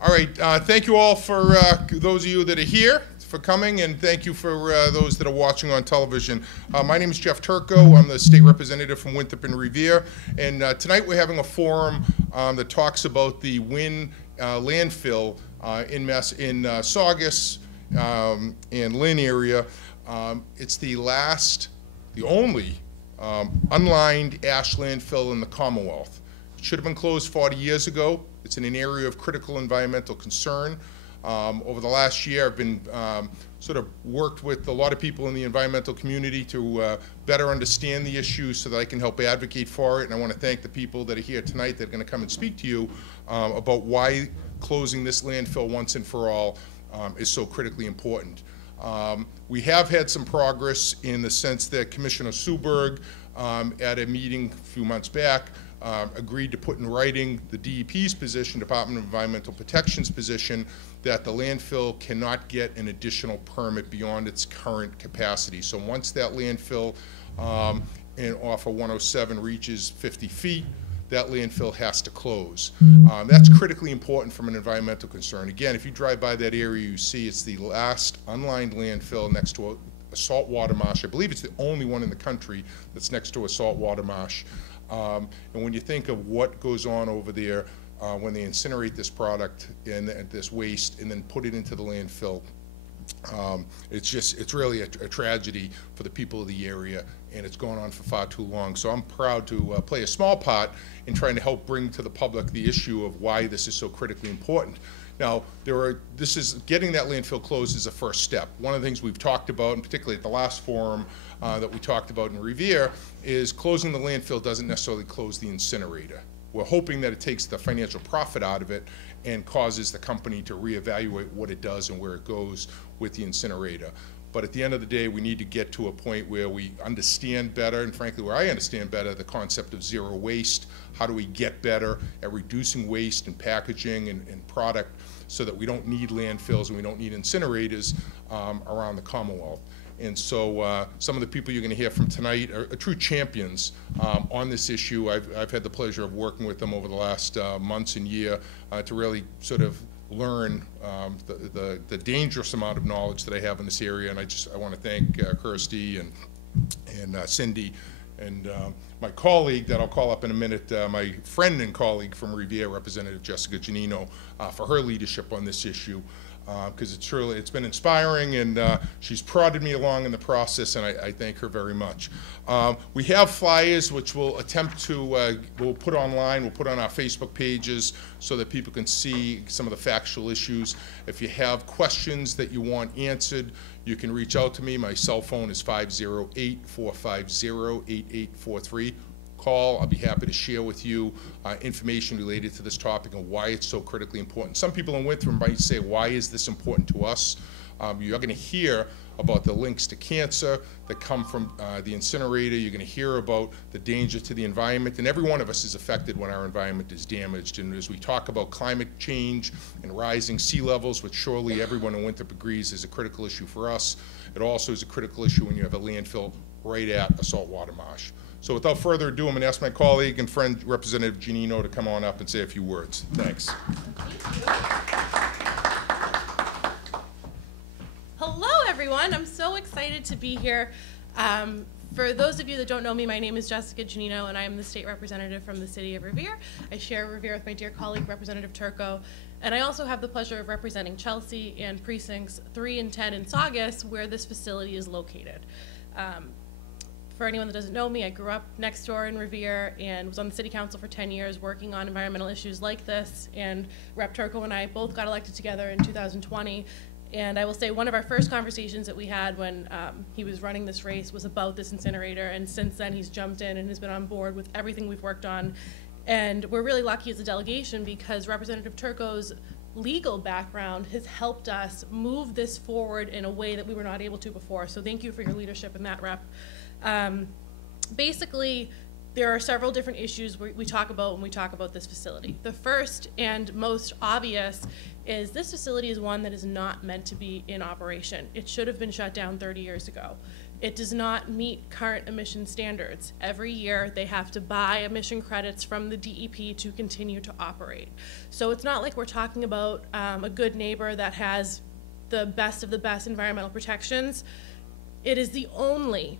All right, thank you all for those of you that are here for coming, and thank you for those that are watching on television. My name is Jeff Turco. I'm the state representative from Winthrop and Revere, and tonight we're having a forum that talks about the Wynn landfill in Saugus and Lynn area. It's the only unlined ash landfill in the Commonwealth. It should have been closed 40 years ago. It's in an area of critical environmental concern. Over the last year, I've been sort of worked with a lot of people in the environmental community to better understand the issue so that I can help advocate for it. And I want to thank the people that are here tonight that are going to come and speak to you about why closing this landfill once and for all is so critically important. We have had some progress in the sense that Commissioner Suberg, at a meeting a few months back, agreed to put in writing the DEP's position, Department of Environmental Protection's position, that the landfill cannot get an additional permit beyond its current capacity. So once that landfill off of 107 reaches 50 feet, that landfill has to close. That's critically important from an environmental concern. Again, if you drive by that area, you see it's the last unlined landfill next to a saltwater marsh. I believe it's the only one in the country that's next to a saltwater marsh. And when you think of what goes on over there when they incinerate this product and this waste and then put it into the landfill, it's really a tragedy for the people of the area, and it's gone on for far too long. So I'm proud to play a small part in trying to help bring to the public the issue of why this is so critically important. Now, getting that landfill closed is a first step. One of the things we've talked about, and particularly at the last forum that we talked about in Revere, is closing the landfill doesn't necessarily close the incinerator. We're hoping that it takes the financial profit out of it and causes the company to reevaluate what it does and where it goes with the incinerator. But at the end of the day, we need to get to a point where we understand better, and frankly, where I understand better, the concept of zero waste. How do we get better at reducing waste and packaging and product so that we don't need landfills and we don't need incinerators around the Commonwealth? And so some of the people you're going to hear from tonight are true champions on this issue. I've had the pleasure of working with them over the last months and year to really sort of learn the dangerous amount of knowledge that I have in this area. And I want to thank Kirsty and Cindy and my colleague that I'll call up in a minute, my friend and colleague from Revere, Representative Jessica Giannino, for her leadership on this issue. Because it's been inspiring, and she's prodded me along in the process, and I thank her very much. We have flyers which we'll attempt to we'll put online. We'll put on our Facebook pages so that people can see some of the factual issues. If you have questions that you want answered, you can reach out to me. My cell phone is 508-450-8843. Call. I'll be happy to share with you information related to this topic and why it's so critically important. Some people in Winthrop might say, why is this important to us? You're going to hear about the links to cancer that come from the incinerator. You're going to hear about the danger to the environment, and every one of us is affected when our environment is damaged. And as we talk about climate change and rising sea levels, which surely everyone in Winthrop agrees is a critical issue for us, it also is a critical issue when you have a landfill right at a saltwater marsh. So without further ado, I'm going to ask my colleague and friend, Representative Giannino, to come on up and say a few words. Thanks. Hello, everyone. I'm so excited to be here. For those of you that don't know me, my name is Jessica Giannino, and I am the state representative from the city of Revere. I share Revere with my dear colleague, Representative Turco, and I also have the pleasure of representing Chelsea and precincts 3 and 10 in Saugus, where this facility is located. For anyone that doesn't know me, I grew up next door in Revere and was on the city council for 10 years working on environmental issues like this, and Rep. Turco and I both got elected together in 2020. And I will say one of our first conversations that we had when he was running this race was about this incinerator, and since then he's jumped in and has been on board with everything we've worked on. And we're really lucky as a delegation because Representative Turco's legal background has helped us move this forward in a way that we were not able to before. So thank you for your leadership in that, Rep. Basically, there are several different issues we talk about when we talk about this facility. The first and most obvious is this facility is one that is not meant to be in operation. It should have been shut down 30 years ago. it does not meet current emission standards. Every year they have to buy emission credits from the DEP to continue to operate. So it's not like we're talking about a good neighbor that has the best of the best environmental protections. It is the only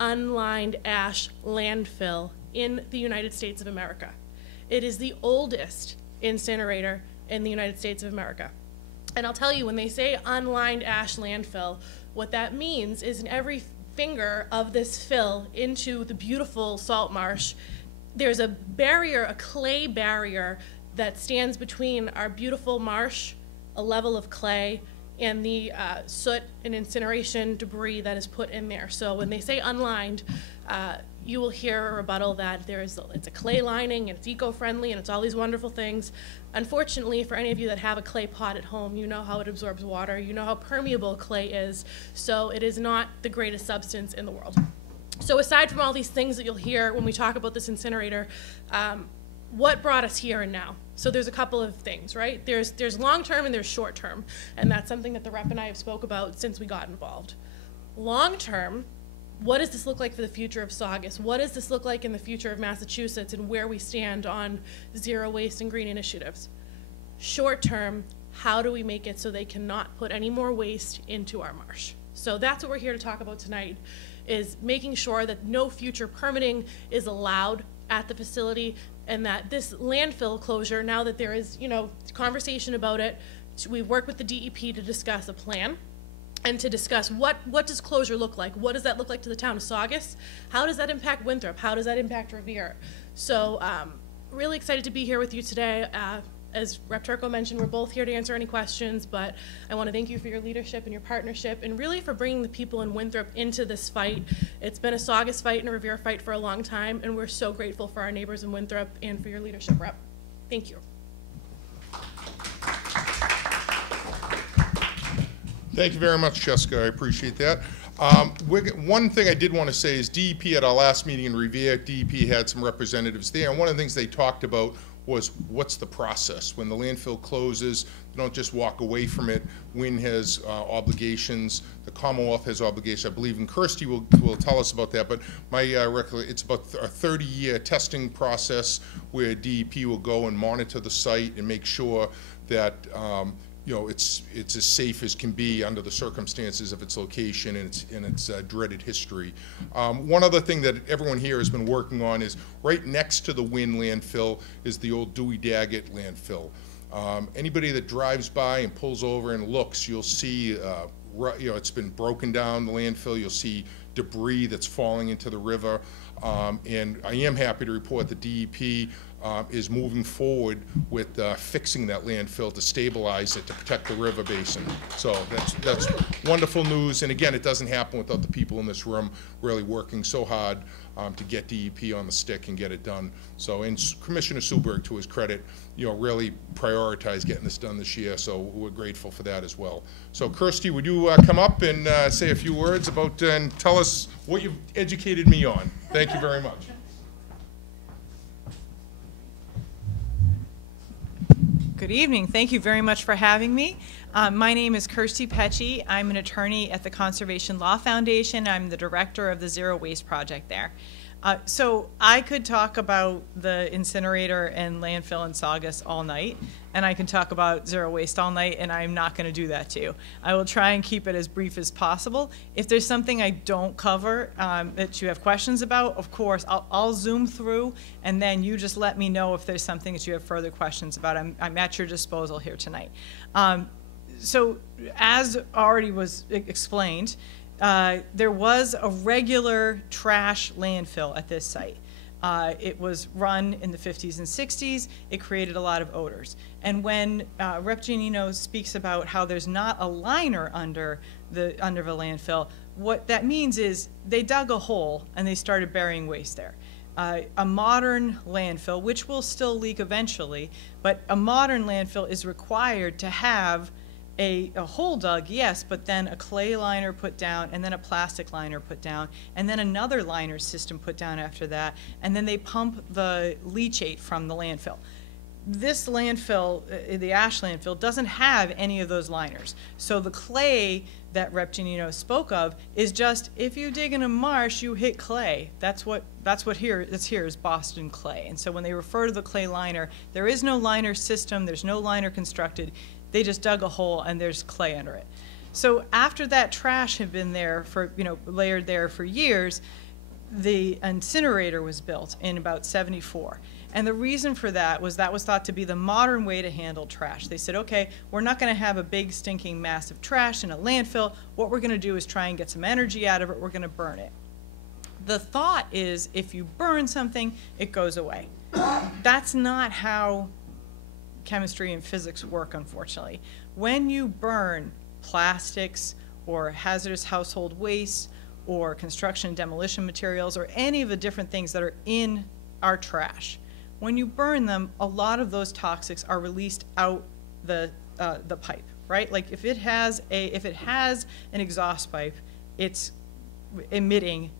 unlined ash landfill in the United States of America. It is the oldest incinerator in the United States of America. And I'll tell you, when they say unlined ash landfill, what that means is in every finger of this fill into the beautiful salt marsh, there's a barrier, a clay barrier that stands between our beautiful marsh, a level of clay, and the soot and incineration debris that is put in there. So when they say unlined, you will hear a rebuttal that it's a clay lining and it's eco-friendly and it's all these wonderful things. Unfortunately, for any of you that have a clay pot at home, you know how it absorbs water, you know how permeable clay is, so it is not the greatest substance in the world. So aside from all these things that you'll hear when we talk about this incinerator, what brought us here and now? So there's a couple of things, right? There's long-term and there's short-term, and that's something that the rep and I have spoke about since we got involved. Long-term, what does this look like for the future of Saugus? What does this look like in the future of Massachusetts and where we stand on zero waste and green initiatives? Short-term, how do we make it so they cannot put any more waste into our marsh? So that's what we're here to talk about tonight, is making sure that no future permitting is allowed at the facility, and that this landfill closure, now that there is, conversation about it, we've worked with the DEP to discuss a plan and to discuss what does closure look like? What does that look like to the town of Saugus? How does that impact Winthrop? How does that impact Revere? So really excited to be here with you today. As Rep. Turco mentioned, we're both here to answer any questions, but I want to thank you for your leadership and your partnership, and really for bringing the people in Winthrop into this fight. It's been a Saugus fight and a Revere fight for a long time, and we're so grateful for our neighbors in Winthrop and for your leadership, Rep. Thank you. Thank you very much, Jessica. I appreciate that. One thing I did want to say is DEP at our last meeting in Revere, DEP had some representatives there, and one of the things they talked about was what's the process. When the landfill closes, you don't just walk away from it. WIN has obligations, the Commonwealth has obligations. I believe, and Kirsty will tell us about that, but my recollection, it's about a 30-year testing process where DEP will go and monitor the site and make sure that it's as safe as can be under the circumstances of its location and its dreaded history. One other thing that everyone here has been working on is right next to the WIN landfill is the old Dewey Daggett landfill. Anybody that drives by and pulls over and looks, you'll see, it's been broken down, the landfill. You'll see debris that's falling into the river. And I am happy to report the DEP is moving forward with fixing that landfill to stabilize it, to protect the river basin. So that's wonderful news. And again, it doesn't happen without the people in this room really working so hard to get DEP on the stick and get it done. So, and Commissioner Suberg, to his credit, really prioritized getting this done this year. So we're grateful for that as well. So Kirsty, would you come up and say a few words about and tell us what you've educated me on? Thank you very much. Good evening. Thank you very much for having me. My name is Kirsty Pecci. I'm an attorney at the Conservation Law Foundation. I'm the director of the Zero Waste Project there. So I could talk about the incinerator and landfill in Saugus all night, and I can talk about zero waste all night, and I'm not going to do that to you. I will try and keep it as brief as possible. If there's something I don't cover that you have questions about, of course, I'll zoom through, and then you just let me know if there's something that you have further questions about. I'm at your disposal here tonight. So as already was explained, there was a regular trash landfill at this site. It was run in the 50s and 60s. It created a lot of odors. And when Rep. Giannino speaks about how there's not a liner under the landfill, what that means is they dug a hole and they started burying waste there. A modern landfill, which will still leak eventually, but a modern landfill is required to have a hole dug, yes, but then a clay liner put down, and then a plastic liner put down, and then another liner system put down after that, and then they pump the leachate from the landfill. this landfill, the ash landfill, doesn't have any of those liners. So the clay that Rep. Giannino spoke of is just, if you dig in a marsh, you hit clay. That's what here is Boston clay. And so when they refer to the clay liner, there is no liner system, there's no liner constructed. They just dug a hole and there's clay under it. So after that trash had been there for, layered there for years, the incinerator was built in about '74. And the reason for that was thought to be the modern way to handle trash. They said, okay, we're not going to have a big stinking mass of trash in a landfill. What we're going to do is try and get some energy out of it. We're going to burn it. The thought is if you burn something, it goes away. That's not how chemistry and physics work, unfortunately. When you burn plastics or hazardous household waste or construction and demolition materials or any of the different things that are in our trash, when you burn them, a lot of those toxics are released out the pipe, right? Like if it has an exhaust pipe, it's emitting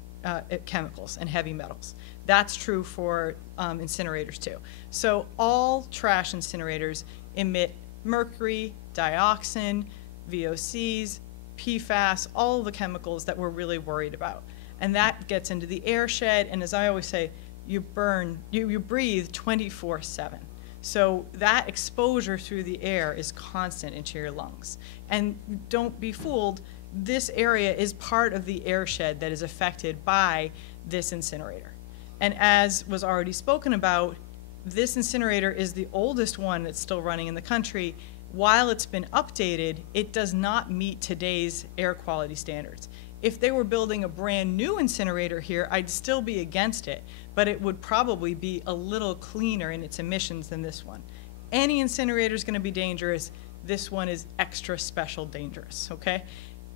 chemicals and heavy metals. That's true for incinerators too. So all trash incinerators emit mercury, dioxin, VOCs, PFAS, all of the chemicals that we're really worried about. And that gets into the air shed, and as I always say, you breathe 24/7. So that exposure through the air is constant into your lungs. And don't be fooled, this area is part of the air shed that is affected by this incinerator. And as was already spoken about, this incinerator is the oldest one that's still running in the country. While it's been updated, it does not meet today's air quality standards. If they were building a brand new incinerator here, I'd still be against it, but it would probably be a little cleaner in its emissions than this one. Any incinerator is going to be dangerous. This one is extra special dangerous, okay?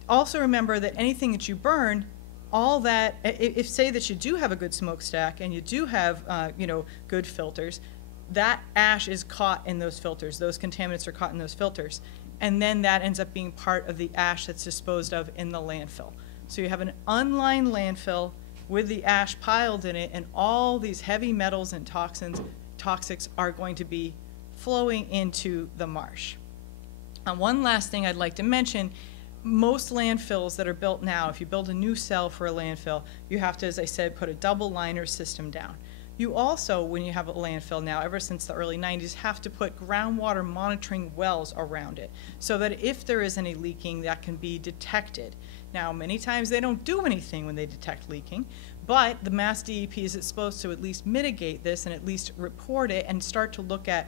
Also remember that anything that you burn, all that, if say that you do have a good smokestack and you do have, good filters, that ash is caught in those filters. Those contaminants are caught in those filters. And then that ends up being part of the ash that's disposed of in the landfill. So you have an unlined landfill with the ash piled in it, and all these heavy metals and toxics are going to be flowing into the marsh. One last thing I'd like to mention, most landfills that are built now, if you build a new cell for a landfill, you have to, as I said, put a double liner system down. You also, when you have a landfill now, ever since the early 90s, have to put groundwater monitoring wells around it so that if there is any leaking, that can be detected. Now, many times they don't do anything when they detect leaking, but the Mass DEP is supposed to at least mitigate this and at least report it and start to look at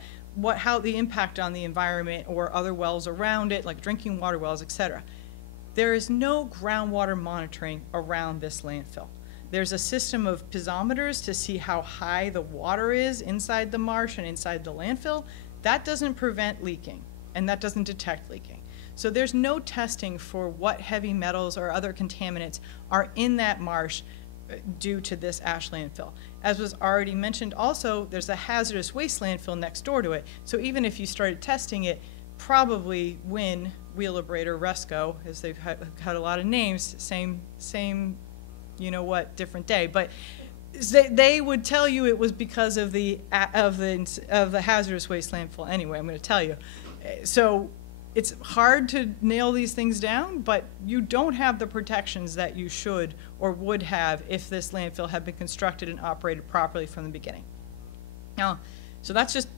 how the impact on the environment or other wells around it, like drinking water wells, etc. There is no groundwater monitoring around this landfill. There's a system of piezometers to see how high the water is inside the marsh and inside the landfill. That doesn't prevent leaking, and that doesn't detect leaking. So there's no testing for what heavy metals or other contaminants are in that marsh due to this ash landfill. As was already mentioned also, there's a hazardous waste landfill next door to it. So even if you started testing it, probably Wheelabrator, Resco, as they've had a lot of names, same you know what, different day, but they would tell you it was because of the hazardous waste landfill anyway, I'm going to tell you. So it's hard to nail these things down, but you don't have the protections that you should or would have if this landfill had been constructed and operated properly from the beginning. Now, so that's just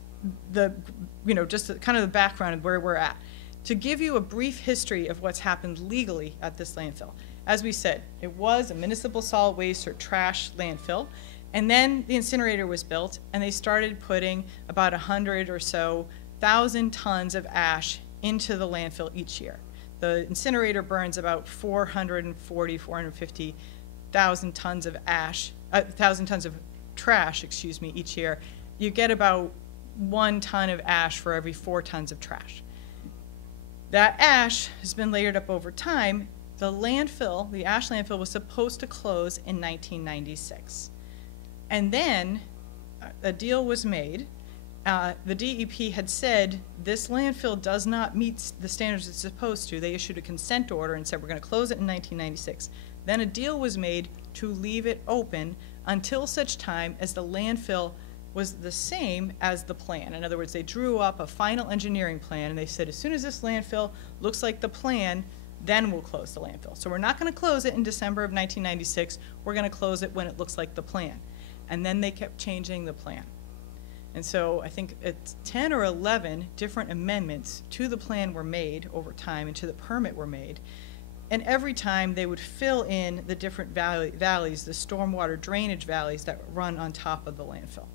kind of the background of where we're at. To give you a brief history of what's happened legally at this landfill. As we said, it was a municipal solid waste or trash landfill, and then the incinerator was built, and they started putting about 100 or so thousand tons of ash into the landfill each year. The incinerator burns about 450,000 tons of ash, 1,000 tons of trash, excuse me, each year. You get about 1 ton of ash for every 4 tons of trash. That ash has been layered up over time. The landfill, the ash landfill, was supposed to close in 1996. And then a deal was made. The DEP had said this landfill does not meet the standards it's supposed to. They issued a consent order and said we're going to close it in 1996. Then a deal was made to leave it open until such time as the landfill was the same as the plan. In other words, they drew up a final engineering plan, and they said, as soon as this landfill looks like the plan, then we'll close the landfill. So we're not going to close it in December of 1996. We're going to close it when it looks like the plan. And then they kept changing the plan. And so I think it's 10 or 11 different amendments to the plan were made over time and to the permit were made. And every time they would fill in the different valleys, the stormwater drainage valleys that run on top of the landfill.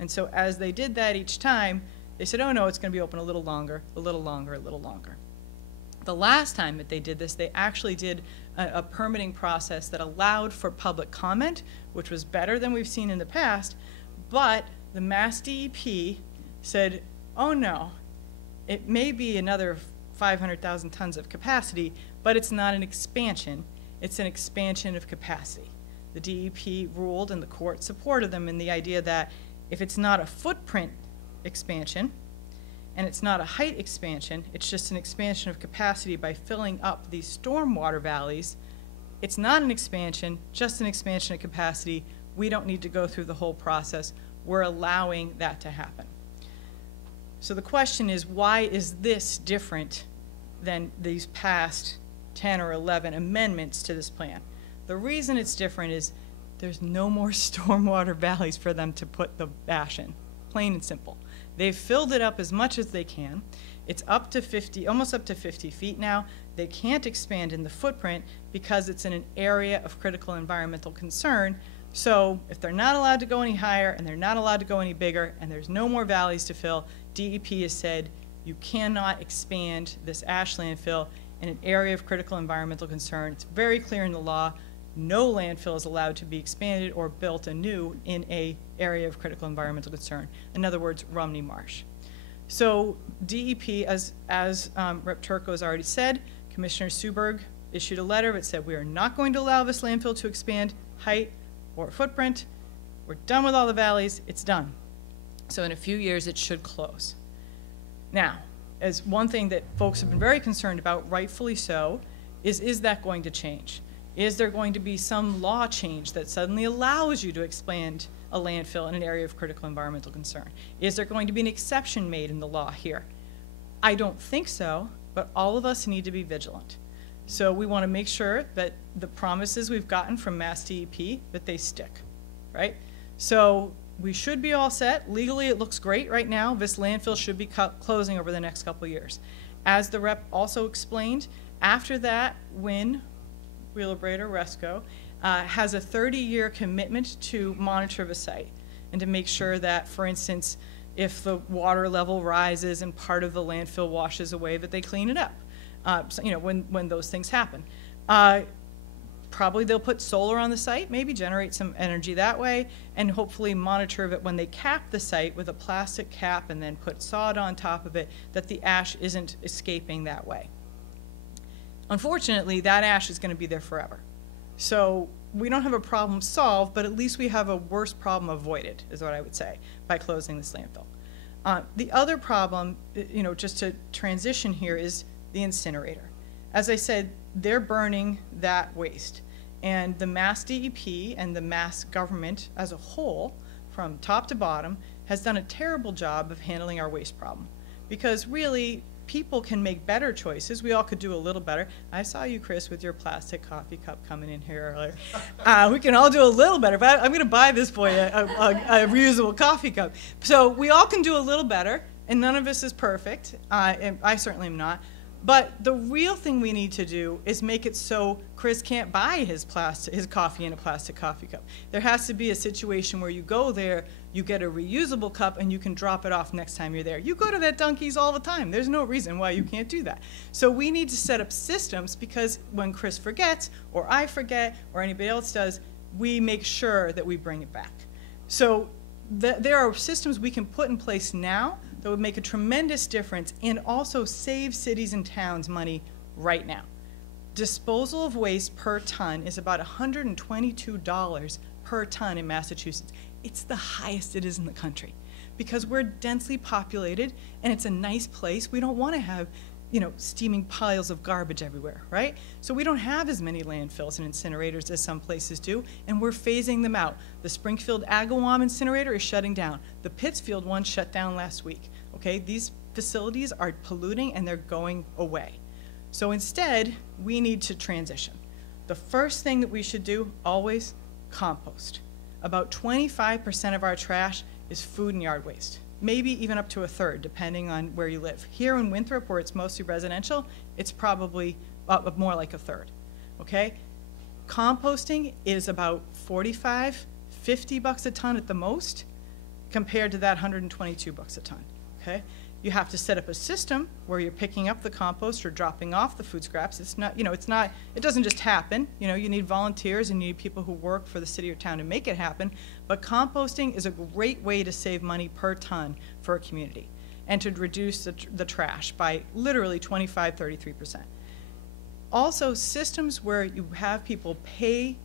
And so as they did that each time, they said, oh no, it's going to be open a little longer, a little longer, a little longer. The last time that they did this, they actually did a permitting process that allowed for public comment, which was better than we've seen in the past, but the Mass DEP said, oh no, it may be another 500,000 tons of capacity, but it's not an expansion, it's an expansion of capacity. The DEP ruled and the court supported them in the idea that if it's not a footprint expansion and it's not a height expansion, it's just an expansion of capacity by filling up these stormwater valleys, it's not an expansion, just an expansion of capacity. We don't need to go through the whole process. We're allowing that to happen. So the question is, why is this different than these past 10 or 11 amendments to this plan? The reason it's different is there's no more stormwater valleys for them to put the ash in, plain and simple. They've filled it up as much as they can. It's up to 50, almost up to 50 feet now. They can't expand in the footprint because it's in an area of critical environmental concern. So if they're not allowed to go any higher and they're not allowed to go any bigger and there's no more valleys to fill, DEP has said you cannot expand this ash landfill in an area of critical environmental concern. It's very clear in the law. No landfill is allowed to be expanded or built anew in an area of critical environmental concern. In other words, Rumney Marsh. So DEP, as Rep. Turco has already said, Commissioner Suberg issued a letter that said we are not going to allow this landfill to expand height or footprint. We're done with all the valleys. It's done. So in a few years, it should close. Now, as one thing that folks have been very concerned about, rightfully so, is that going to change? Is there going to be some law change that suddenly allows you to expand a landfill in an area of critical environmental concern? Is there going to be an exception made in the law here? I don't think so, but all of us need to be vigilant. So we want to make sure that the promises we've gotten from Mass DEP, that they stick, right? So we should be all set. Legally, it looks great right now. This landfill should be closing over the next couple of years. As the rep also explained, after that, Wheelabrator, Resco, has a 30-year commitment to monitor the site and to make sure that, for instance, if the water level rises and part of the landfill washes away, that they clean it up. So, you know, when those things happen. Probably they'll put solar on the site, maybe generate some energy that way, and hopefully monitor that when they cap the site with a plastic cap and then put sod on top of it, that the ash isn't escaping that way. Unfortunately, that ash is going to be there forever. So we don't have a problem solved, but at least we have a worse problem avoided, is what I would say, by closing this landfill. The other problem, you know, just to transition here, is the incinerator. As I said, they're burning that waste. And the Mass DEP and the Mass government as a whole, from top to bottom, has done a terrible job of handling our waste problem. Because really, people can make better choices. We all could do a little better. I saw you, Chris, with your plastic coffee cup coming in here earlier. We can all do a little better, but I'm going to buy this boy a reusable coffee cup. So we all can do a little better, and none of us is perfect. And I certainly am not. But the real thing we need to do is make it so Chris can't buy his coffee in a plastic coffee cup. There has to be a situation where you go there, you get a reusable cup, and you can drop it off next time you're there. You go to that Dunkies all the time. There's no reason why you can't do that. So we need to set up systems, because when Chris forgets, or I forget, or anybody else does, we make sure that we bring it back. So there are systems we can put in place now that would make a tremendous difference and also save cities and towns money right now. Disposal of waste per ton is about $122 per ton in Massachusetts. It's the highest it is in the country because we're densely populated and it's a nice place. We don't want to have steaming piles of garbage everywhere, right? So we don't have as many landfills and incinerators as some places do, and we're phasing them out. The Springfield Agawam incinerator is shutting down. The Pittsfield one shut down last week, okay? These facilities are polluting and they're going away. So instead, we need to transition. The first thing that we should do, always, compost. About 25% of our trash is food and yard waste, maybe even up to a third, depending on where you live. Here in Winthrop, where it's mostly residential, it's probably more like a third, okay? Composting is about $45, $50 a ton at the most, compared to that $122 a ton, okay? You have to set up a system where you're picking up the compost or dropping off the food scraps. It's not, it doesn't just happen. You need volunteers and you need people who work for the city or town to make it happen. But composting is a great way to save money per ton for a community and to reduce the trash by literally 25, 33%. Also, systems where you have people pay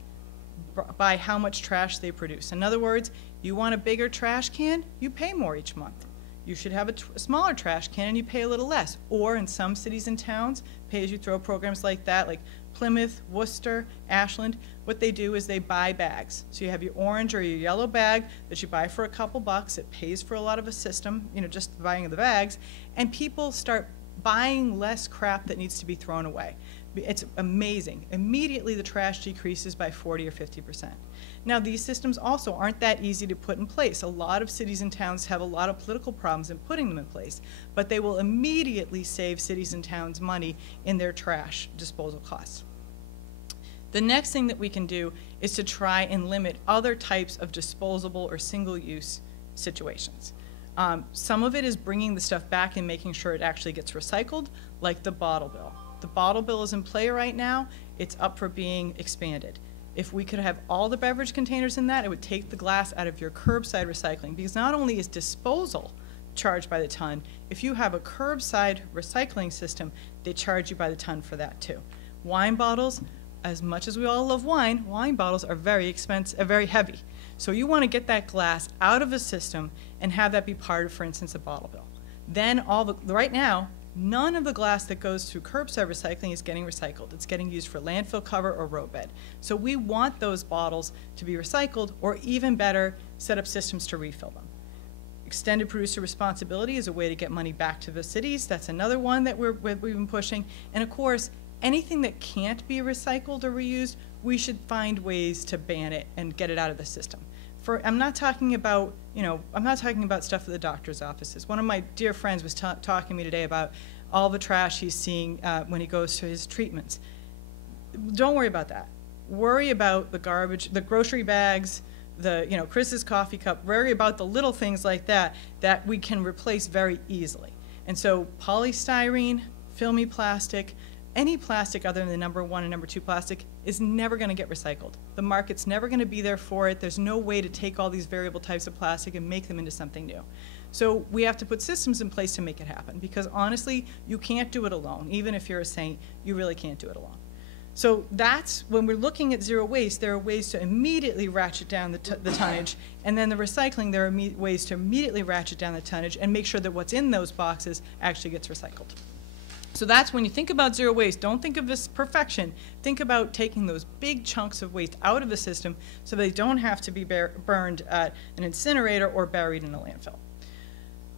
by how much trash they produce. In other words, you want a bigger trash can, you pay more each month. You should have a smaller trash can and you pay a little less. Or in some cities and towns, pay-as-you-throw programs like that, like Plymouth, Worcester, Ashland, what they do is they buy bags. So you have your orange or your yellow bag that you buy for a couple bucks. It pays for a lot of a system, just buying the bags. And people start buying less crap that needs to be thrown away. It's amazing. Immediately the trash decreases by 40 or 50%. Now these systems also aren't that easy to put in place. A lot of cities and towns have a lot of political problems in putting them in place, but they will immediately save cities and towns money in their trash disposal costs. The next thing that we can do is to try and limit other types of disposable or single-use situations. Some of it is bringing the stuff back and making sure it actually gets recycled, like the bottle bill. The bottle bill is in play right now. It's up for being expanded. If we could have all the beverage containers in that, it would take the glass out of your curbside recycling, because not only is disposal charged by the ton, if you have a curbside recycling system, they charge you by the ton for that too. Wine bottles, as much as we all love wine, wine bottles are very expensive, very heavy. So you want to get that glass out of a system and have that be part of, for instance, a bottle bill. Then right now, none of the glass that goes through curbside recycling is getting recycled. It's getting used for landfill cover or roadbed. So we want those bottles to be recycled, or even better, set up systems to refill them. Extended producer responsibility is a way to get money back to the cities. That's another one that we've been pushing. And of course, anything that can't be recycled or reused, we should find ways to ban it and get it out of the system. I'm not talking about, I'm not talking about stuff at the doctor's offices. One of my dear friends was talking to me today about all the trash he's seeing when he goes to his treatments. Don't worry about that. Worry about the garbage, the grocery bags, Chris's coffee cup. Worry about the little things like that that we can replace very easily. And so polystyrene, filmy plastic, any plastic other than the number 1 and number 2 plastic is never going to get recycled. The market's never going to be there for it. There's no way to take all these variable types of plastic and make them into something new. So we have to put systems in place to make it happen, because honestly, you can't do it alone. Even if you're a saint, you really can't do it alone. So that's, when we're looking at zero waste, there are ways to immediately ratchet down the tonnage, and then the recycling, there are ways to immediately ratchet down the tonnage and make sure that what's in those boxes actually gets recycled. So that's when you think about zero waste, don't think of this perfection. Think about taking those big chunks of waste out of the system so they don't have to be burned at an incinerator or buried in a landfill.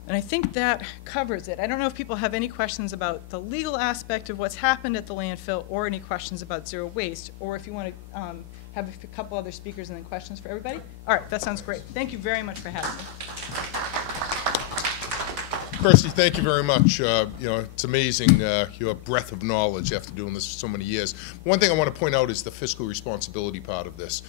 And I think that covers it. I don't know if people have any questions about the legal aspect of what's happened at the landfill, or any questions about zero waste, or if you want to have a couple other speakers and then questions for everybody. All right, that sounds great. Thank you very much for having me. Kirsty, thank you very much. It's amazing your breadth of knowledge after doing this for so many years. One thing I want to point out is the fiscal responsibility part of this.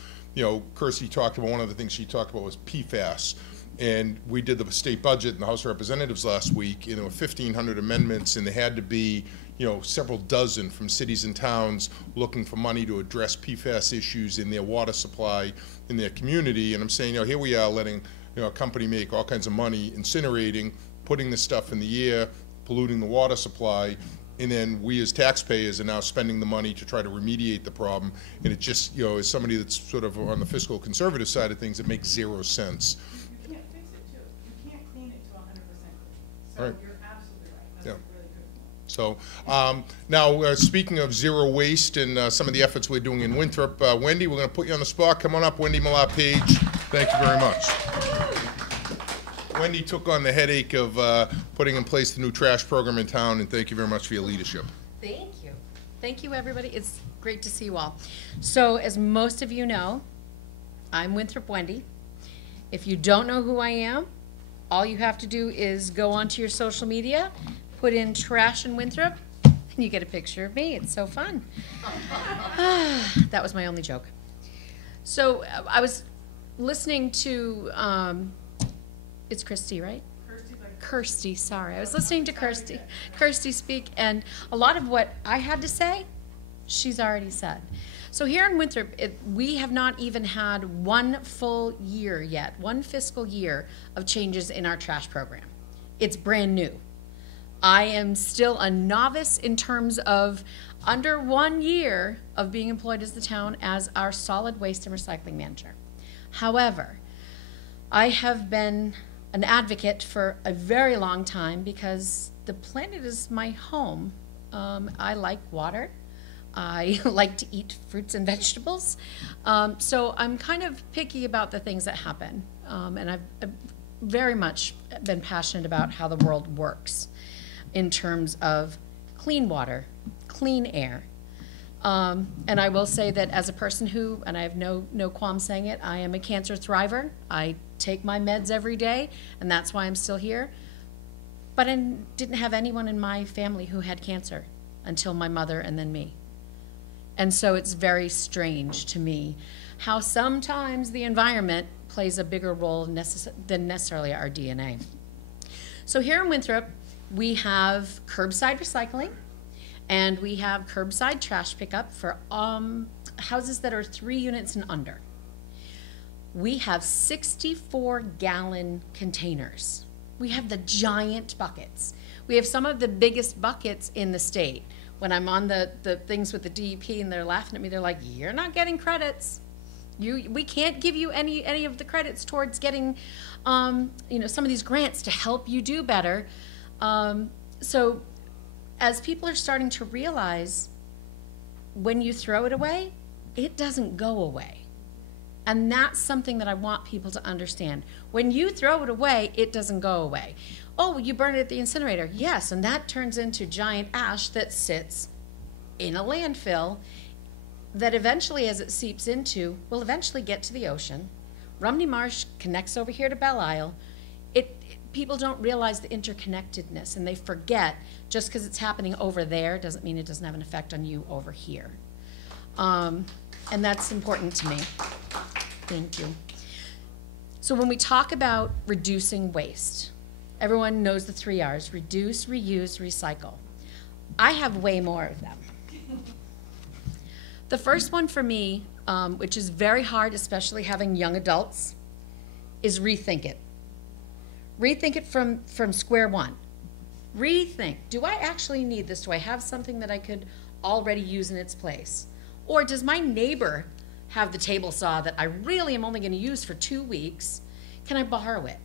Kirsty talked about, one of the things she talked about was PFAS. And we did the state budget in the House of Representatives last week, and there were 1,500 amendments, and there had to be, several dozen from cities and towns looking for money to address PFAS issues in their water supply in their community. And I'm saying, here we are letting, a company make all kinds of money incinerating, putting this stuff in the air, polluting the water supply, and then we as taxpayers are now spending the money to try to remediate the problem. And it just, as somebody that's sort of on the fiscal conservative side of things, it makes zero sense. You can't fix it too. You can't clean it to 100% clean. So right. You're absolutely right. That's yeah. a really good point. So now, speaking of zero waste and some of the efforts we're doing in Winthrop, Wendy, we're going to put you on the spot. Come on up, Wendy Millar-Page. Thank you very much. Wendy took on the headache of putting in place the new trash program in town, and thank you very much for your leadership. Thank you. Thank you, everybody. It's great to see you all. So, as most of you know, I'm Winthrop Wendy. If you don't know who I am, all you have to do is go onto your social media, put in trash in Winthrop, and you get a picture of me. It's so fun. That was my only joke. So I was listening to, it's Christy, right? Kirsty, sorry. I was listening to Kirsty speak, and a lot of what I had to say, she's already said. So here in Winthrop, we have not even had one full year yet, one fiscal year of changes in our trash program. It's brand new. I am still a novice in terms of under 1 year of being employed as the town as our solid waste and recycling manager. However, I have been an advocate for a very long time because the planet is my home. I like water. I like to eat fruits and vegetables. So I'm kind of picky about the things that happen. And I've very much been passionate about how the world works in terms of clean water, clean air. And I will say that as a person who, and I have no qualm saying it, I am a cancer thriver. I take my meds every day, and that's why I'm still here. But I didn't have anyone in my family who had cancer until my mother and then me. And so it's very strange to me how sometimes the environment plays a bigger role than necessarily our DNA. So here in Winthrop, we have curbside recycling, and we have curbside trash pickup for houses that are 3 units and under. We have 64-gallon containers. We have the giant buckets. We have some of the biggest buckets in the state. When I'm on the things with the DEP and they're laughing at me, they're like, "You're not getting credits. We can't give you any of the credits towards getting, some of these grants to help you do better." So as people are starting to realize, when you throw it away, it doesn't go away. And that's something that I want people to understand. When you throw it away, it doesn't go away. Oh, you burn it at the incinerator. Yes, and that turns into giant ash that sits in a landfill that eventually, as it seeps into, will eventually get to the ocean. Rumney Marsh connects over here to Belle Isle. People don't realize the interconnectedness, and they forget just because it's happening over there doesn't mean it doesn't have an effect on you over here. And that's important to me. Thank you. So when we talk about reducing waste, everyone knows the 3 R's: reduce, reuse, recycle. I have way more of them. The first one for me, which is very hard, especially having young adults, is rethink it. Rethink it from square one. Rethink, do I actually need this? Do I have something that I could already use in its place? Or does my neighbor have the table saw that I really am only going to use for 2 weeks? Can I borrow it?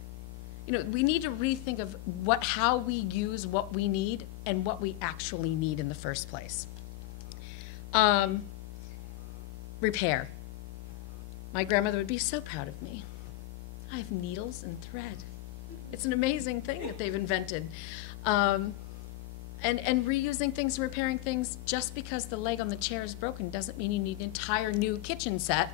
We need to rethink of how we use what we need and what we actually need in the first place. Repair. My grandmother would be so proud of me. I have needles and thread. It's an amazing thing that they've invented. And reusing things and repairing things, just because the leg on the chair is broken doesn't mean you need an entire new kitchen set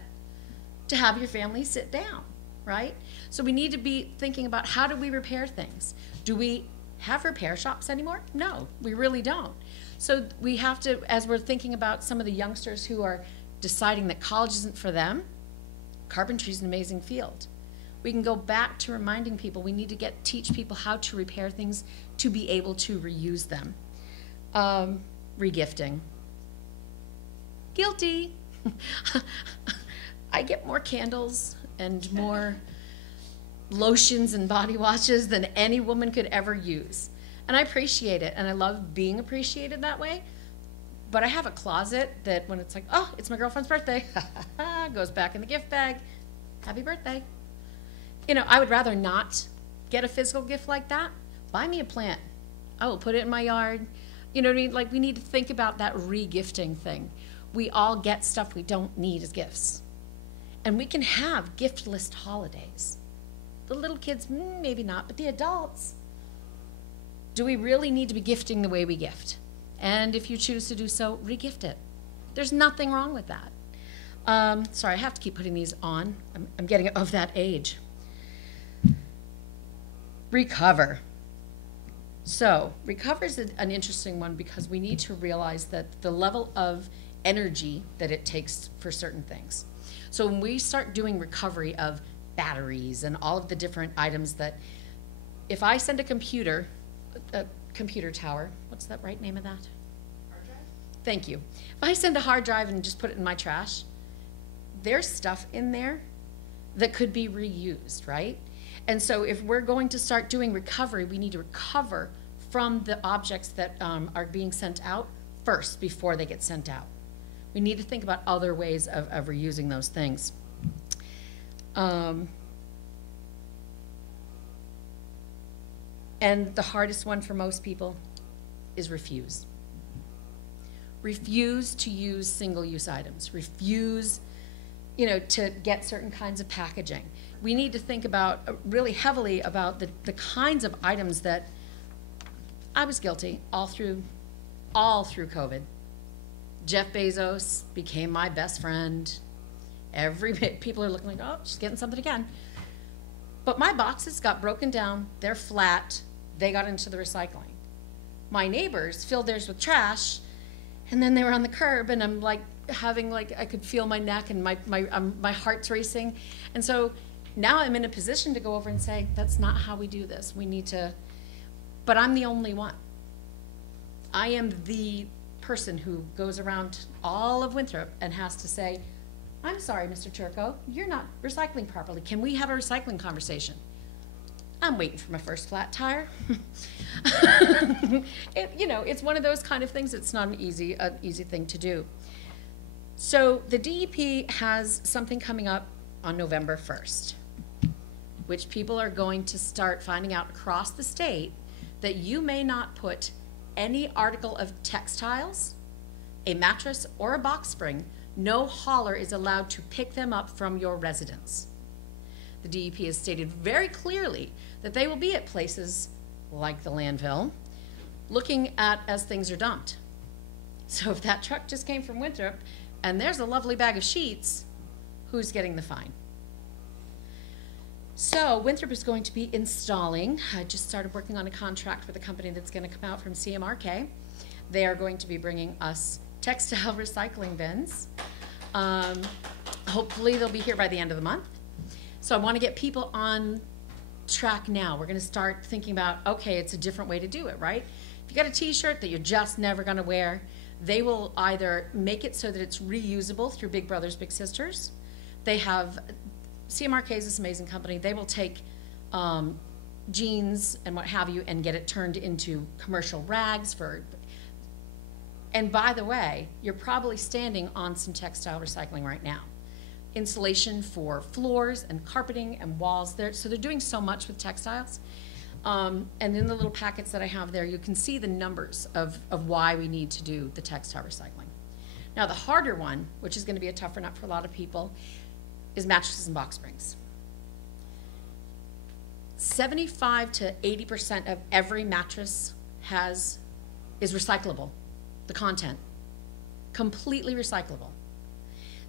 to have your family sit down, right? So we need to be thinking about, how do we repair things? Do we have repair shops anymore? No, we really don't. So we have to, as we're thinking about some of the youngsters who are deciding that college isn't for them, carpentry is an amazing field. We can go back to reminding people we need to teach people how to repair things to be able to reuse them. Regifting. Guilty. I get more candles and more lotions and body washes than any woman could ever use. And I appreciate it, and I love being appreciated that way. But I have a closet that when it's like, oh, it's my girlfriend's birthday, goes back in the gift bag. Happy birthday. I would rather not get a physical gift like that. Buy me a plant. I will put it in my yard. You know what I mean? Like, we need to think about that re-gifting thing. We all get stuff we don't need as gifts. And we can have gift-less holidays. The little kids, maybe not, but the adults, do we really need to be gifting the way we gift? And if you choose to do so, re-gift it. There's nothing wrong with that. Sorry, I have to keep putting these on. I'm getting of that age. Recover. So, recover is an interesting one because we need to realize that the level of energy that it takes for certain things. So when we start doing recovery of batteries and all of the different items that, if I send a computer tower, what's that right name of that? Hard drive? Thank you. If I send a hard drive and just put it in my trash, there's stuff in there that could be reused, right? And so if we're going to start doing recovery, we need to recover from the objects that are being sent out first before they get sent out. We need to think about other ways of reusing those things. And the hardest one for most people is refuse. Refuse to use single-use items. Refuse, to get certain kinds of packaging. We need to think about really heavily about the kinds of items that I was guilty all through COVID. Jeff Bezos became my best friend. People are looking like, oh, she's getting something again. But my boxes got broken down. They're flat. They got into the recycling. My neighbors filled theirs with trash, and then they were on the curb, and I'm like I could feel my neck and my heart's racing. And so now I'm in a position to go over and say, that's not how we do this. We need to, but I'm the only one. I am the person who goes around all of Winthrop and has to say, I'm sorry, Mr. Turco, you're not recycling properly. Can we have a recycling conversation? I'm waiting for my first flat tire. It's one of those kind of things. It's not an easy thing to do. So the DEP has something coming up on November 1st, which people are going to start finding out across the state that you may not put any article of textiles, a mattress, or a box spring, no hauler is allowed to pick them up from your residence. The DEP has stated very clearly that they will be at places like the landfill, looking at as things are dumped. So if that truck just came from Winthrop and there's a lovely bag of sheets, who's getting the fine? So Winthrop is going to be installing, I just started working on a contract with a company that's going to come out from CMRK. They are going to be bringing us textile recycling bins. Hopefully they'll be here by the end of the month. So I want to get people on track now. We're going to start thinking about, okay, it's a different way to do it, right? If you got a t-shirt that you're just never going to wear, they will either make it so that it's reusable through Big Brothers Big Sisters. They have, CMRK is this amazing company. They will take jeans and what have you and get it turned into commercial rags for, and by the way, you're probably standing on some textile recycling right now. Insulation for floors and carpeting and walls there. So they're doing so much with textiles. And in the little packets that I have there, you can see the numbers of why we need to do the textile recycling. Now the harder one, which is going to be a tougher nut for a lot of people, is mattresses and box springs. 75 to 80% of every mattress is recyclable, the content, completely recyclable.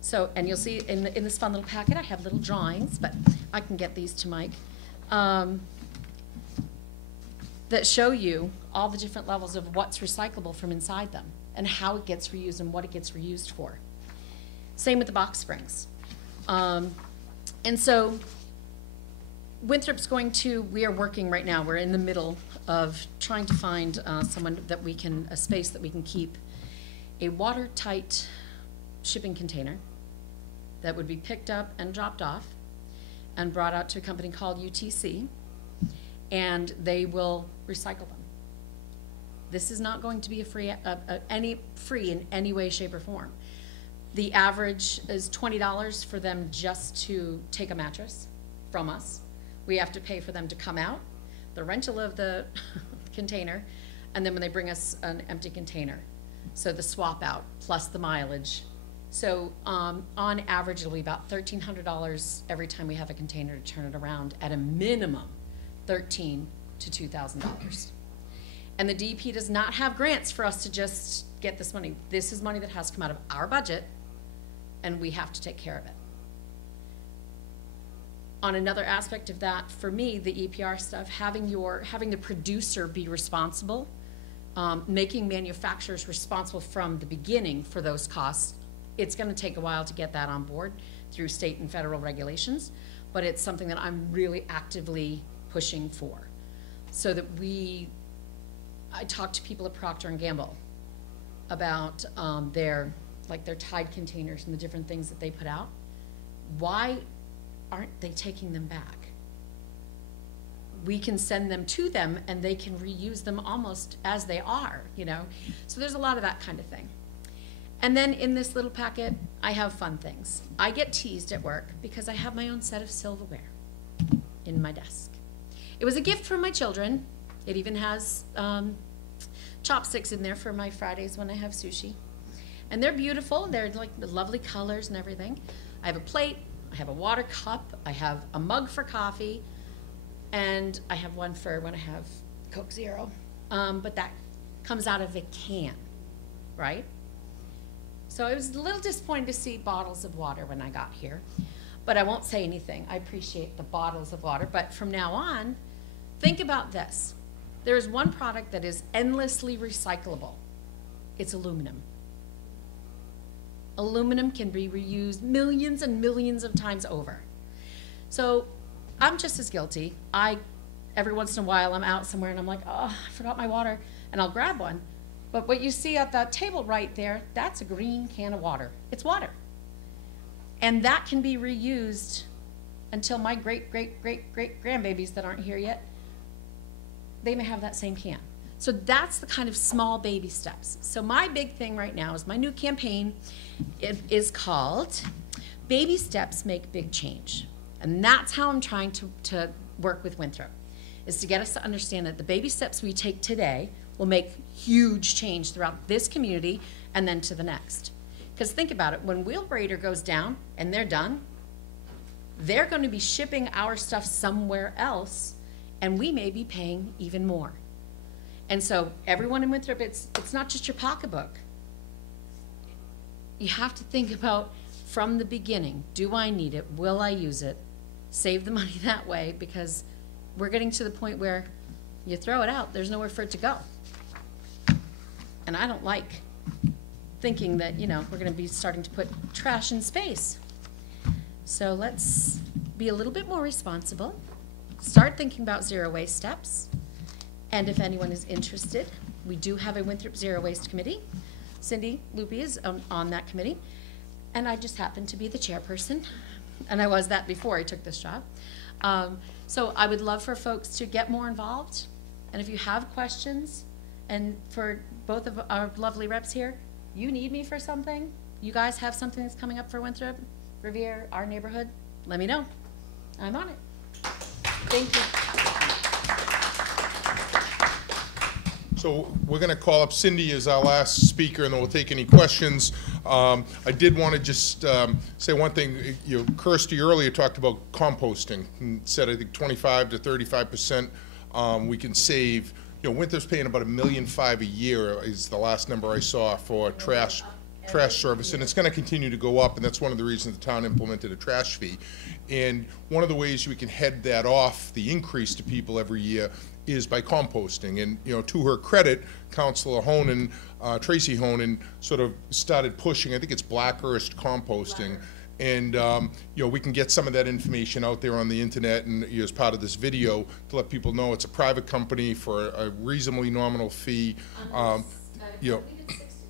So, and you'll see in this fun little packet, I have little drawings, but I can get these to Mike, that show you all the different levels of what's recyclable from inside them and how it gets reused and what it gets reused for. Same with the box springs. And so Winthrop's we are working right now, we're in the middle of trying to find a space that we can keep a watertight shipping container that would be picked up and dropped off and brought out to a company called UTC, and they will recycle them. This is not going to be free in any way, shape, or form. The average is $20 for them just to take a mattress from us. We have to pay for them to come out, the rental of the container, and then when they bring us an empty container. So the swap out plus the mileage. So on average, it'll be about $1,300 every time we have a container to turn it around, at a minimum $1,300 to $2,000. And the DEP does not have grants for us to just get this money. This is money that has to come out of our budget, and we have to take care of it. On another aspect of that, for me, the EPR stuff, having the producer be responsible, making manufacturers responsible from the beginning for those costs, it's going to take a while to get that on board through state and federal regulations, but it's something that I'm really actively pushing for, so that I talk to people at Procter & Gamble about their Tide containers and the different things that they put out. Why aren't they taking them back? We can send them to them and they can reuse them almost as they are, you know? So there's a lot of that kind of thing. And then in this little packet, I have fun things. I get teased at work because I have my own set of silverware in my desk. It was a gift from my children. It even has chopsticks in there for my Fridays when I have sushi. And they're beautiful. They're like the lovely colors and everything. I have a plate, I have a water cup, I have a mug for coffee, and I have one for when I have Coke Zero. But that comes out of a can, right? So I was a little disappointed to see bottles of water when I got here, but I won't say anything. I appreciate the bottles of water, but from now on, think about this. There is one product that is endlessly recyclable. It's aluminum. Aluminum can be reused millions and millions of times over. So I'm just as guilty. Every once in a while, I'm out somewhere and I'm like, oh, I forgot my water, and I'll grab one. But what you see at that table right there, that's a green can of water. It's water. And that can be reused until my great-great-great-great-grandbabies that aren't here yet, they may have that same can. So that's the kind of small baby steps. So my big thing right now is my new campaign. It is called Baby Steps Make Big Change. And that's how I'm trying to work with Winthrop, is to get us to understand that the baby steps we take today will make huge change throughout this community and then to the next. Because think about it, when Wheelabrater goes down and they're done, they're going to be shipping our stuff somewhere else, and we may be paying even more. And so everyone in Winthrop, it's not just your pocketbook. You have to think about from the beginning, do I need it? Will I use it? Save the money that way, because we're getting to the point where you throw it out, there's nowhere for it to go. And I don't like thinking that, you know, we're going to be starting to put trash in space. So let's be a little bit more responsible. Start thinking about zero waste steps. And if anyone is interested, we do have a Winthrop Zero Waste Committee. Cindy Loopy is on that committee. And I just happen to be the chairperson. And I was that before I took this job. So I would love for folks to get more involved. And if you have questions, and for both of our lovely reps here, you need me for something, you guys have something that's coming up for Winthrop, Revere, our neighborhood, let me know. I'm on it. Thank you. So we're going to call up Cindy as our last speaker, and then we'll take any questions. I did want to just say one thing. You know, Kirsty earlier talked about composting and said I think 25 to 35% we can save. You know, Winthrop's paying about $1.5 million a year is the last number I saw for trash service, and it's going to continue to go up, and that's one of the reasons the town implemented a trash fee. And one of the ways we can head that off, the increase to people every year, is by composting. And you know, to her credit, Councilor Honan, Tracy Honan, sort of started pushing. I think it's black earth composting. And you know, we can get some of that information out there on the internet and you know, as part of this video to let people know it's a private company for a reasonably nominal fee. You know,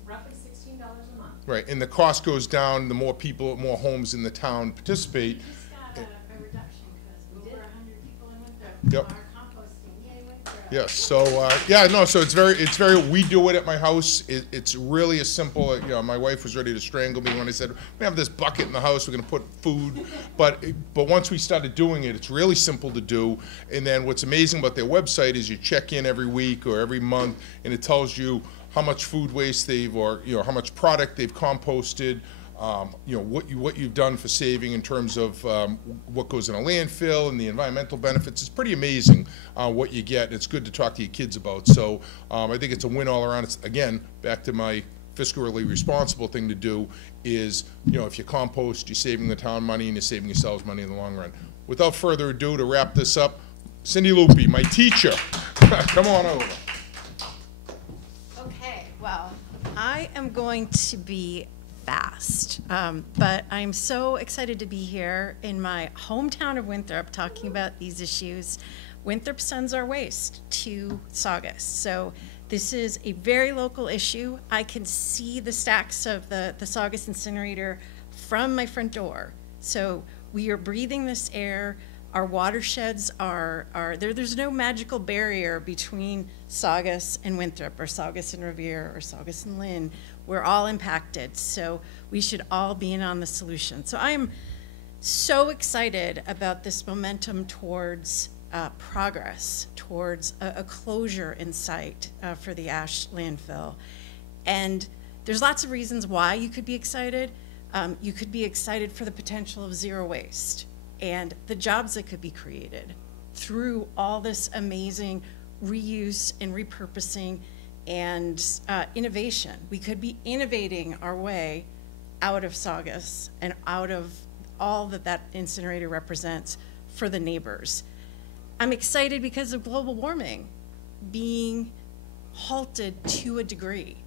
roughly $16 a month. Right, and the cost goes down the more people, more homes in the town participate. We just got a reduction because over 100 people in Winthrop Yep. are composting. Yay, Winthrop. Yes, so, yeah, no, so it's very, we do it at my house. It's really as simple, you know, my wife was ready to strangle me when I said, we have this bucket in the house, we're gonna put food. But once we started doing it, it's really simple to do. And then what's amazing about their website is you check in every week or every month, and it tells you how much food waste or, you know, how much product they've composted, you know, what you've done for saving in terms of what goes in a landfill and the environmental benefits. It's pretty amazing what you get, and it's good to talk to your kids about. So I think it's a win all around. It's, again, back to my fiscally responsible thing to do is, you know, if you compost, you're saving the town money and you're saving yourselves money in the long run. Without further ado, to wrap this up, Cindy Lupi, my teacher, come on over. Okay, well, I am going to be fast, but I'm so excited to be here in my hometown of Winthrop talking about these issues. Winthrop sends our waste to Saugus, so this is a very local issue. I can see the stacks of the Saugus incinerator from my front door, so we are breathing this air. Our watersheds there's no magical barrier between Saugus and Winthrop, or Saugus and Revere, or Saugus and Lynn. We're all impacted, so we should all be in on the solution. So I am so excited about this momentum towards progress, towards a closure in sight for the ash landfill. And there's lots of reasons why you could be excited. You could be excited for the potential of zero waste and the jobs that could be created through all this amazing reuse and repurposing and innovation. We could be innovating our way out of Saugus and out of all that incinerator represents for the neighbors. I'm excited because of global warming being halted to a degree.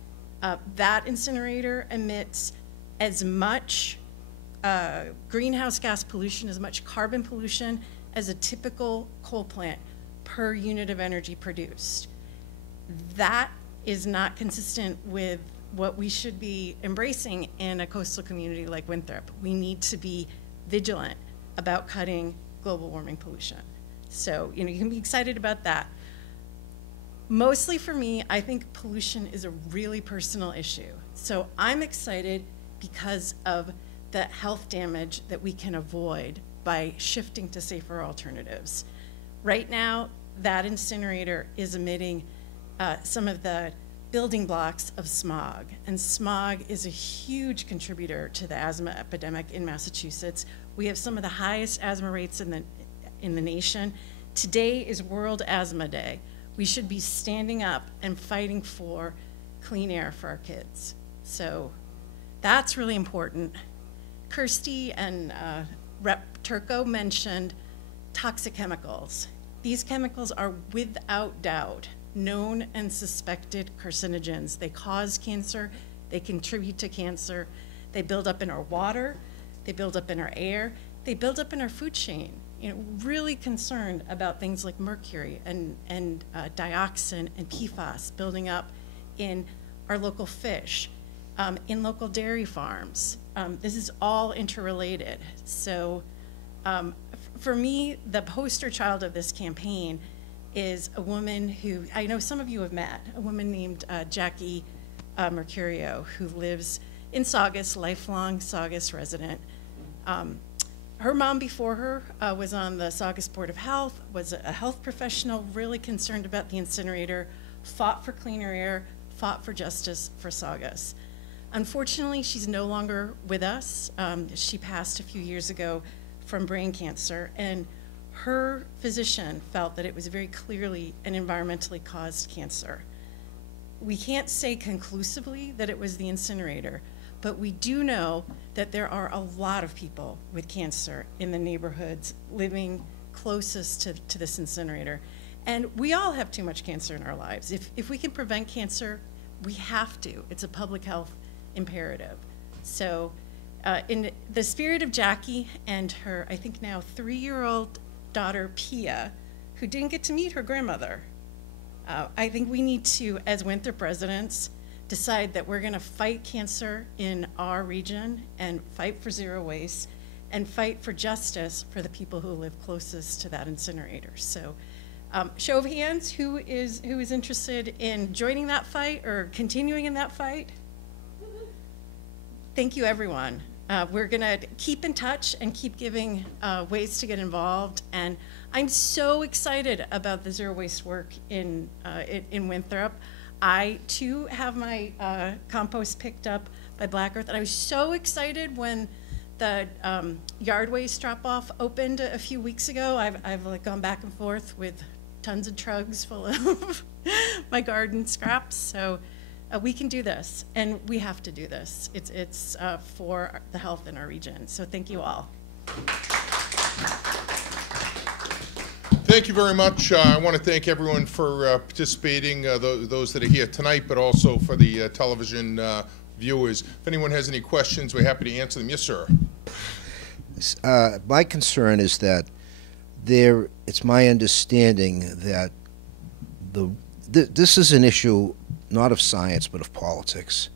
That incinerator emits as much greenhouse gas pollution, as much carbon pollution as a typical coal plant per unit of energy produced. That is not consistent with what we should be embracing in a coastal community like Winthrop. We need to be vigilant about cutting global warming pollution. So, you know, you can be excited about that. Mostly for me, I think pollution is a really personal issue. So I'm excited because of the health damage that we can avoid by shifting to safer alternatives. Right now, that incinerator is emitting some of the building blocks of smog, and smog is a huge contributor to the asthma epidemic in Massachusetts. We have some of the highest asthma rates in the nation. Today is World Asthma Day. We should be standing up and fighting for clean air for our kids. So that's really important. Kirsty and Rep. Turco mentioned toxic chemicals. These chemicals are without doubt known and suspected carcinogens. They cause cancer, they contribute to cancer, they build up in our water, they build up in our air, they build up in our food chain. You know, really concerned about things like mercury and dioxin and PFAS building up in our local fish, in local dairy farms. This is all interrelated. So for me, the poster child of this campaign is a woman who I know some of you have met, a woman named Jackie Mercurio, who lives in Saugus, lifelong Saugus resident. Her mom before her was on the Saugus Board of Health, was a health professional, really concerned about the incinerator, fought for cleaner air, fought for justice for Saugus. Unfortunately, she's no longer with us. She passed a few years ago from brain cancer, and her physician felt that it was very clearly an environmentally caused cancer. We can't say conclusively that it was the incinerator, but we do know that there are a lot of people with cancer in the neighborhoods living closest to this incinerator. And we all have too much cancer in our lives. If we can prevent cancer, we have to. It's a public health imperative. So in the spirit of Jackie and her, I think now 3-year-old daughter, Pia, who didn't get to meet her grandmother, I think we need to, as Winthrop residents, decide that we're gonna fight cancer in our region and fight for zero waste and fight for justice for the people who live closest to that incinerator. So Show of hands, who is interested in joining that fight or continuing in that fight? Thank you, everyone. We're going to keep in touch and keep giving ways to get involved. And I'm so excited about the zero waste work in Winthrop. I, too, have my compost picked up by Black Earth. And I was so excited when the yard waste drop-off opened a few weeks ago. I've like gone back and forth with tons of trugs full of my garden scraps. So we can do this, and we have to do this. It's for the health in our region. So thank you all. Thank you very much. I want to thank everyone for participating, those that are here tonight, but also for the television viewers. If anyone has any questions, we're happy to answer them. Yes, sir. My concern is that it's my understanding that this is an issue not of science but of politics.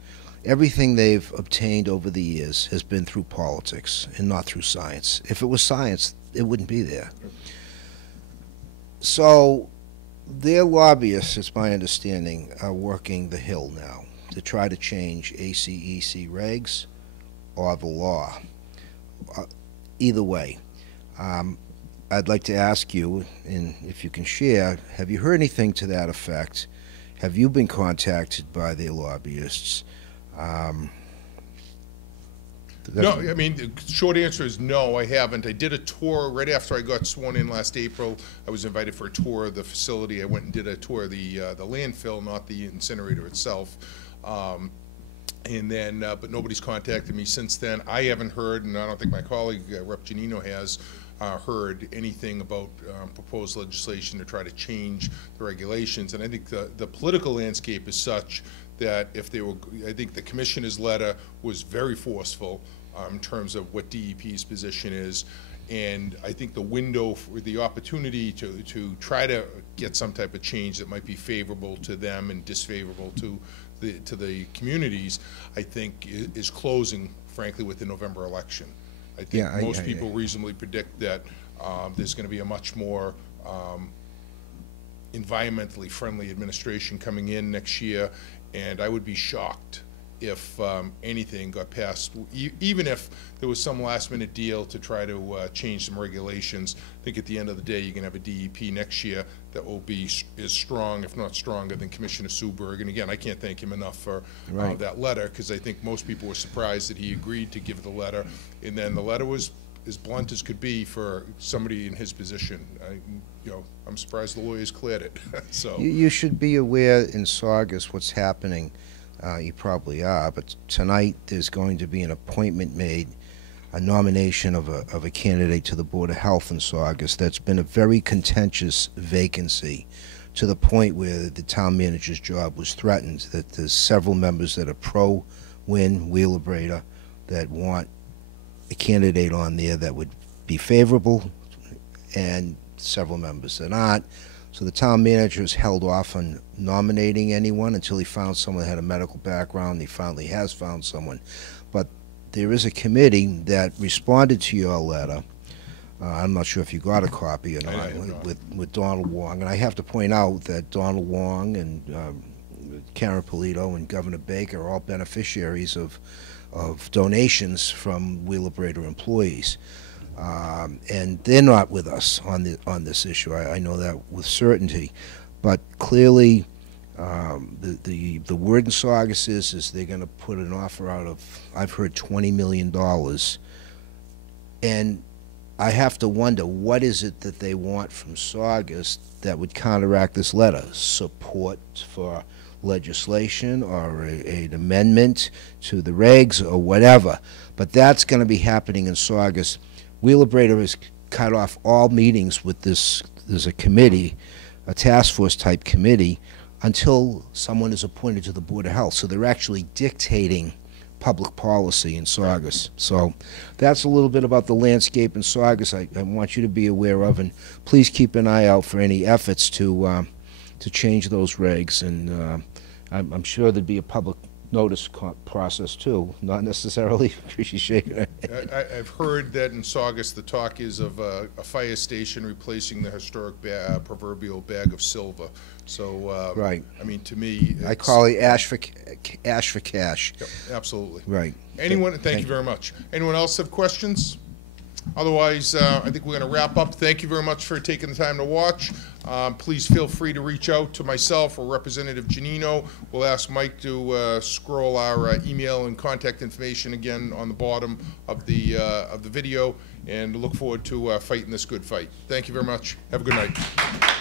Everything they've obtained over the years has been through politics and not through science. If it was science, it wouldn't be there. So their lobbyists, it's my understanding, are working the Hill now to try to change ACEC regs or the law. Either way, I'd like to ask you, and if you can share, have you heard anything to that effect? Have you been contacted by their lobbyists? No, I mean, the short answer is no, I haven't. I did a tour right after I got sworn in last April. I was invited for a tour of the facility. I went and did a tour of the landfill, not the incinerator itself. And then, but nobody's contacted me since then. I haven't heard, and I don't think my colleague, Rep. Janino, has heard anything about proposed legislation to try to change the regulations. And I think the political landscape is such that if they were, I think the commissioner's letter was very forceful in terms of what DEP's position is. And I think the window for the opportunity to try to get some type of change that might be favorable to them and disfavorable to the communities, I think is closing, frankly, with the November election. I think most people reasonably predict that there's going to be a much more environmentally friendly administration coming in next year, and I would be shocked if anything got passed, even if there was some last-minute deal to try to change some regulations. I think at the end of the day, you're going to have a DEP next year that will be as strong, if not stronger, than Commissioner Suberg. And again, I can't thank him enough for that letter, because I think most people were surprised that he agreed to give the letter. And then the letter was as blunt as could be for somebody in his position. I'm surprised the lawyers cleared it. So you should be aware in Saugus what's happening. You probably are, but tonight there's going to be an appointment made, a nomination of a candidate to the Board of Health in Saugus. That's been a very contentious vacancy, to the point where the town manager's job was threatened. That there's several members that are pro-Win Wheelabrater that want a candidate on there that would be favorable, and several members that aren't. So the town manager has held off on nominating anyone until he found someone that had a medical background. He finally has found someone. But there is a committee that responded to your letter. I'm not sure if you got a copy or not, with Donald Wong. And I have to point out that Donald Wong and Karen Polito and Governor Baker are all beneficiaries of donations from Wheelabrater employees. And they're not with us on this issue. I know that with certainty, but clearly the word in Saugus is they're going to put an offer out of, I've heard, $20 million, and I have to wonder, what is it that they want from Saugus that would counteract this letter? Support for legislation or an amendment to the regs or whatever, but that's going to be happening in Saugus. Wheelabrater has cut off all meetings with this. There's a committee, a task force type committee, until someone is appointed to the Board of Health. So they're actually dictating public policy in Saugus. So that's a little bit about the landscape in Saugus. I want you to be aware of, and please keep an eye out for any efforts to change those regs. And I'm sure there'd be a public notice process too, not necessarily, she's shaking her head. I've heard that in Saugus, the talk is of a fire station replacing the historic proverbial bag of silver. So, Right. I mean, to me, I call it ash for cash. Yep, absolutely. Right. Anyone, thank you very much. Anyone else have questions? Otherwise, I think we're going to wrap up. Thank you very much for taking the time to watch. Please feel free to reach out to myself or Representative Giannino. We'll ask Mike to scroll our email and contact information again on the bottom of the video, and look forward to fighting this good fight. Thank you very much. Have a good night.